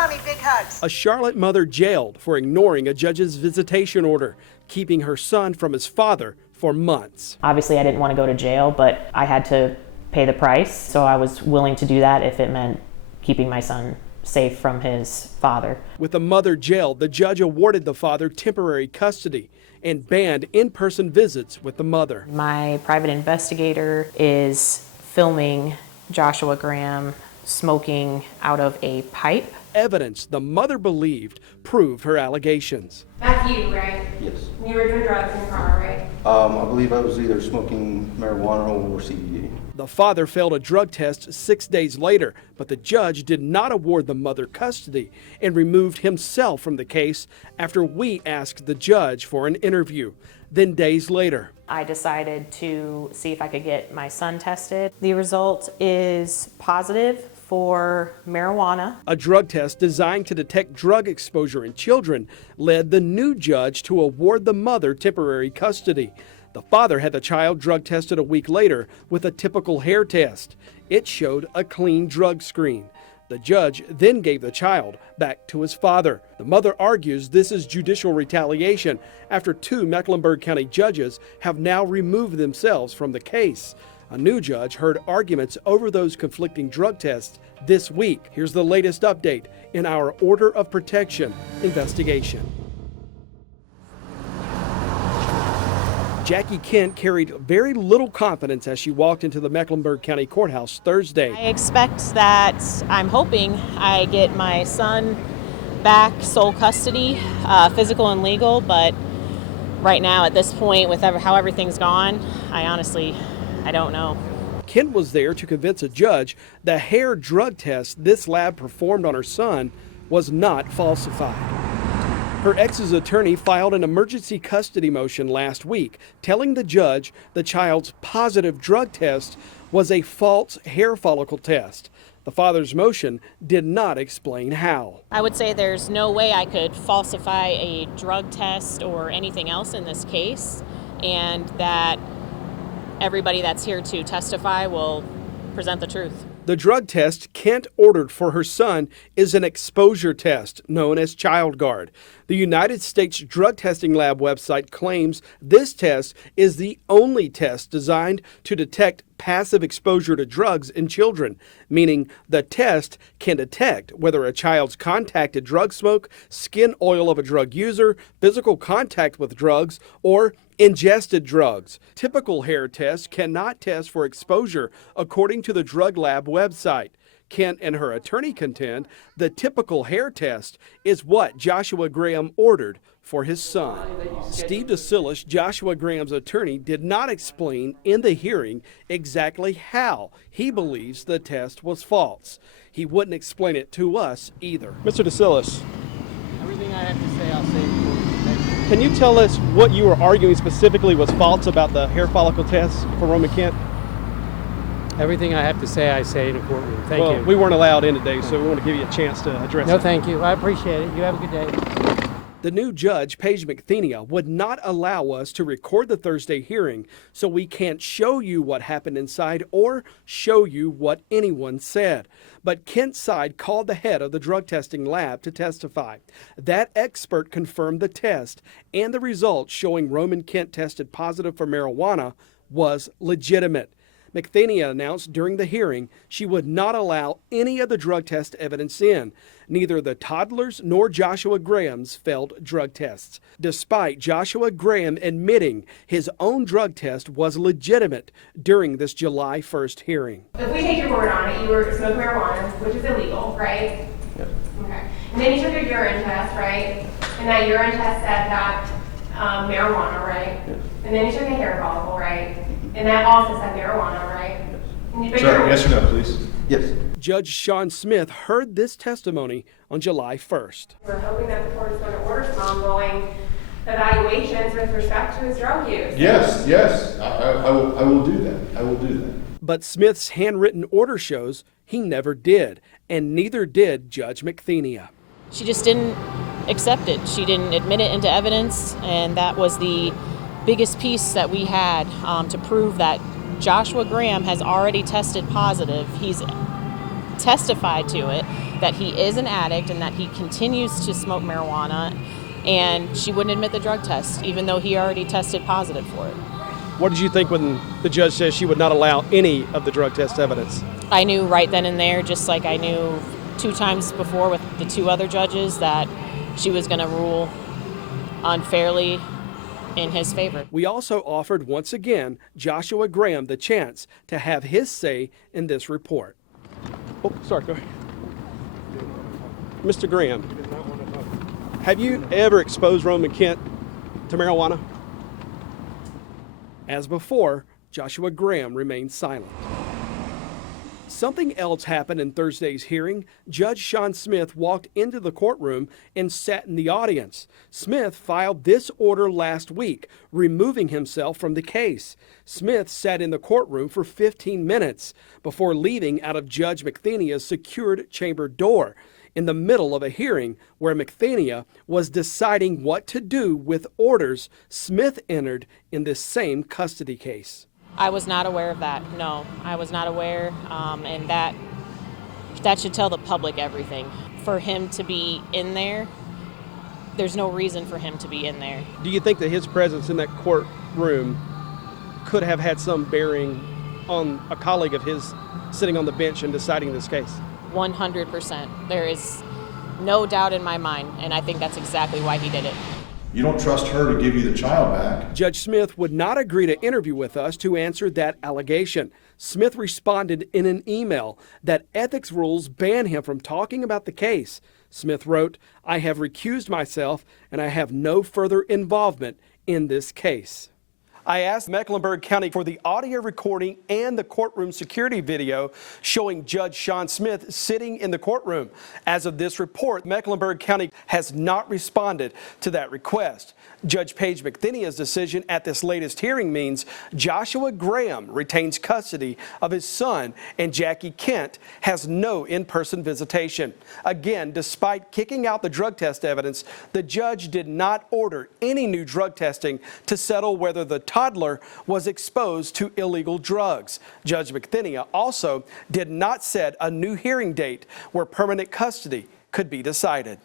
Mommy, big hugs. A Charlotte mother jailed for ignoring a judge's visitation order, keeping her son from his father for months. Obviously, I didn't want to go to jail, but I had to pay the price, so I was willing to do that if it meant keeping my son safe from his father. With the mother jailed, the judge awarded the father temporary custody and banned in-person visits with the mother. My private investigator is filming Joshua Graham smoking out of a pipe. Evidence the mother believed proved her allegations. That's you, right? Yes. You were doing drugs in the car, right? I believe I was either smoking marijuana or CBD. The father failed a drug test 6 days later, but the judge did not award the mother custody and removed himself from the case after we asked the judge for an interview. Then days later, I decided to see if I could get my son tested. The result is positive for marijuana. A drug test designed to detect drug exposure in children led the new judge to award the mother temporary custody. The father had the child drug tested a week later with a typical hair test. It showed a clean drug screen. The judge then gave the child back to his father. The mother argues this is judicial retaliation after 2 Mecklenburg County judges have now removed themselves from the case. A new judge heard arguments over those conflicting drug tests this week. Here's the latest update in our Order of Protection investigation. Jackie Kent carried very little confidence as she walked into the Mecklenburg County Courthouse Thursday. I expect that, I'm hoping I get my son back, sole custody, physical and legal, but right now at this point, with how everything's gone, I don't know. Kent was there to convince a judge the hair drug test this lab performed on her son was not falsified. Her ex's attorney filed an emergency custody motion last week, telling the judge the child's positive drug test was a false hair follicle test. The father's motion did not explain how. I would say there's no way I could falsify a drug test or anything else in this case, and that everybody that's here to testify will present the truth. The drug test Kent ordered for her son is an exposure test known as Child Guard. The United States Drug Testing Lab website claims this test is the only test designed to detect passive exposure to drugs in children, meaning the test can detect whether a child's contacted drug smoke, skin oil of a drug user, physical contact with drugs, or ingested drugs. Typical hair tests cannot test for exposure, according to the Drug Lab website. Kent and her attorney contend the typical hair test is what Joshua Graham ordered for his son. Steve DeSillis, Joshua Graham's attorney, did not explain in the hearing exactly how he believes the test was false. He wouldn't explain it to us either. Mr. DeSillis, everything I have to say, I'll say before you. Can you tell us what you were arguing specifically was false about the hair follicle test for Roman Kent? Everything I have to say, I say in a courtroom. Thank you. We weren't allowed in today, so we want to give you a chance to address it. No, thank you. I appreciate it. You have a good day. The new judge, Paige McThenia, would not allow us to record the Thursday hearing, so we can't show you what happened inside or show you what anyone said. But Kent's side called the head of the drug testing lab to testify. That expert confirmed the test, and the results showing Roman Kent tested positive for marijuana was legitimate. McThenia announced during the hearing she would not allow any of the drug test evidence in, neither the toddler's nor Joshua Graham's failed drug tests, despite Joshua Graham admitting his own drug test was legitimate during this July 1st hearing. If we take your word on it, you were smoking marijuana, which is illegal, right? Yes. Okay. And then you took a urine test, right? And that urine test said that marijuana, right? Yes. And then you took a hair follicle, right? And that also said marijuana, right? Yes. Sir, yes or no, please? Yes. Judge Sean Smith heard this testimony on July 1st. We're hoping that the court is going to order some ongoing evaluations with respect to his drug use. Yes. I will do that. I will do that. But Smith's handwritten order shows he never did, and neither did Judge McThenia. She just didn't accept it. She didn't admit it into evidence, and that was the biggest piece that we had to prove that Joshua Graham has already tested positive. He's testified to it, that he is an addict and that he continues to smoke marijuana, and she wouldn't admit the drug test, even though he already tested positive for it. What did you think when the judge says she would not allow any of the drug test evidence? I knew right then and there, just like I knew 2 times before with the 2 other judges, that she was going to rule unfairly in his favor. We also offered once again Joshua Graham the chance to have his say in this report. Oh, sorry, go ahead. Mr. Graham, have you ever exposed Roman Kent to marijuana? As before, Joshua Graham remained silent. Something else happened in Thursday's hearing. Judge Sean Smith walked into the courtroom and sat in the audience. Smith filed this order last week, removing himself from the case. Smith sat in the courtroom for 15 minutes before leaving out of Judge McThenia's secured chamber door in the middle of a hearing where McThenia was deciding what to do with orders Smith entered in this same custody case. I was not aware of that. No, I was not aware, and that should tell the public everything. For him to be in there, there's no reason for him to be in there. Do you think that his presence in that courtroom could have had some bearing on a colleague of his sitting on the bench and deciding this case? 100%. There is no doubt in my mind, and I think that's exactly why he did it. You don't trust her to give you the child back. Judge Smith would not agree to interview with us to answer that allegation. Smith responded in an email that ethics rules ban him from talking about the case. Smith wrote, "I have recused myself and I have no further involvement in this case." I asked Mecklenburg County for the audio recording and the courtroom security video showing Judge Sean Smith sitting in the courtroom. As of this report, Mecklenburg County has not responded to that request. Judge Paige McThenia's decision at this latest hearing means Joshua Graham retains custody of his son and Jackie Kent has no in-person visitation. Again, despite kicking out the drug test evidence, the judge did not order any new drug testing to settle whether the toddler was exposed to illegal drugs. Judge McThenia also did not set a new hearing date where permanent custody could be decided.